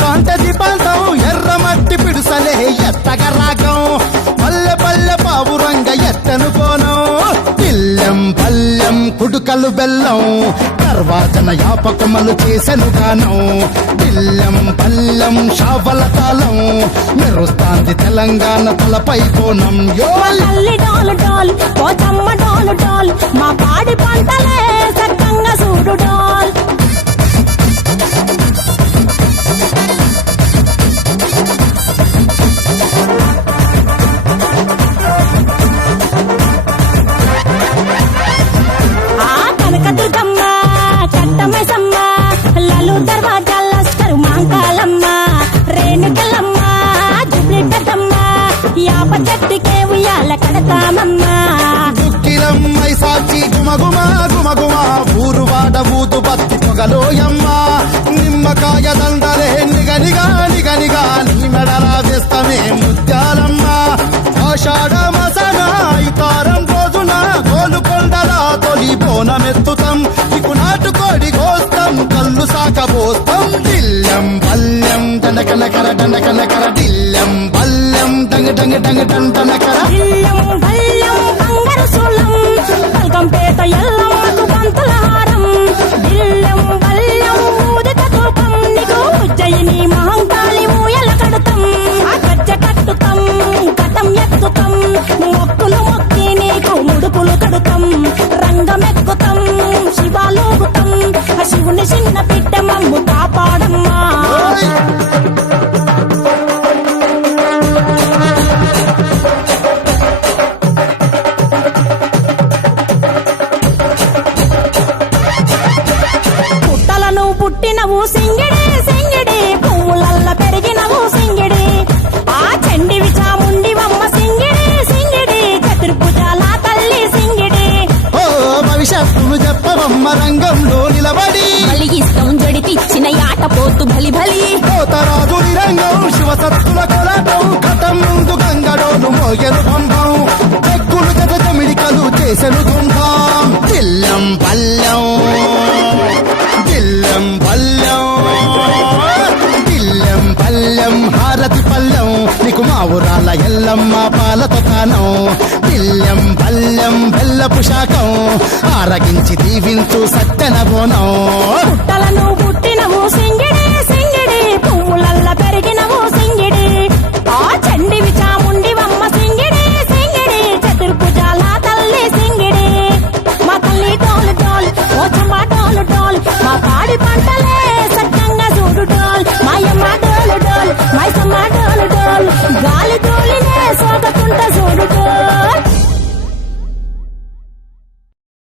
కాంట దీపాంతం ఎర్రమట్టి పిడుసలే ఎత్తగ రాగం పల్లె పల్లె పావురంగ ఎత్తను కోనం పిల్లెం పల్లెం కుడుకలు బెల్లం తర్వాతన యాపకమలు చేసెను గానం పిల్లెం పల్లెం షావల తాళం మెరుస్తాంది తెలంగాణ తలపై కోణం యో తల్లి డోలు డోల్ పోచమ్మ డోలు డోల్ మా పాడి పంటలే సక్కంగా చూడు డోల్ కనకదుర్గమ్మ కట్టమైసమ్మ లలు దర్వాజాల లస్కరు మాంకాలమ్మ రేణుకెళ్ళమ్మ జుబ్లిడ్డమ్మ యాప చెట్టుకే ఉయ్యాల కడతామమ్మ దుక్కిలమ్మై సాచి గుమగుమ గుమగుమ ఊరువాడ ఊదు బత్తి పొగలోయమ్మ నిమ్మకాయ దండలే నిగనిగా నిగనిగా నీ మెడలా వేస్తమే ముత్యాలమ్మ ఆషాఢ మసన ఇతారం రోజున గోలుకొండల తొలి బోనమెత్తుతాం ఇకు నాటుకోడి కోస్తాం కళ్ళు సాకబోస్తాం దిల్లెం బల్లెం దండకనకర దండకనకర దిల్లెం బల్లెం డంగ డంగ డంగ డండనకర ఇల్లం బల్లం బంగారు సోళం పల్కంపేట ఎల్లమ్మకు పంతుల హారం ఇల్లం బల్లం ఊదిత ధూపం నీకు ఉజ్జయిని మహంకాళి ఊయల కడతాం గజ్జ కట్టుతాం కటం ఎక్కుతాం మొక్కులు మొక్కి నీకు ముడుపులు కడుతాం రంగమెక్కుతాం శివాలోగుతాం శివుని చిన్న బిడ్డ మమ్ము కాపాడమ్మా పుట్టలను పుట్టినవు సింగిడి సింగిడి పువ్వులల్ల పెరిగినవు సింగిడి ఆ చండివి చాముండివమ్మ సింగిడి సింగిడి చతుర్భుజాల తల్లి సింగిడి ఓ భవిష్యత్తును చెప్పవమ్మ రంగంలో నిలబడి బలిగిస్తాం జడితిచ్చిన యాట పోతు బలి బలి కోతరాజు రంగం శివసత్తుల కొలటం కథం ముందు గంగడోను మోయను పంపం ఎక్కులు జత జమిడికలు చేసెను దుంభం దిల్లెం పల్లెం దిల్లెం పల్లెం దిల్లెం పల్లెం హారతి పల్లెం నీకు మా ఊరాల ఎల్లమ్మ పాలతో కానం దిల్లెం పల్లెం బెల్లపు శాఖం ఆరగించి దీవించు సత్తెన బోనం పుట్టలను పుట్టినవు సింగిడి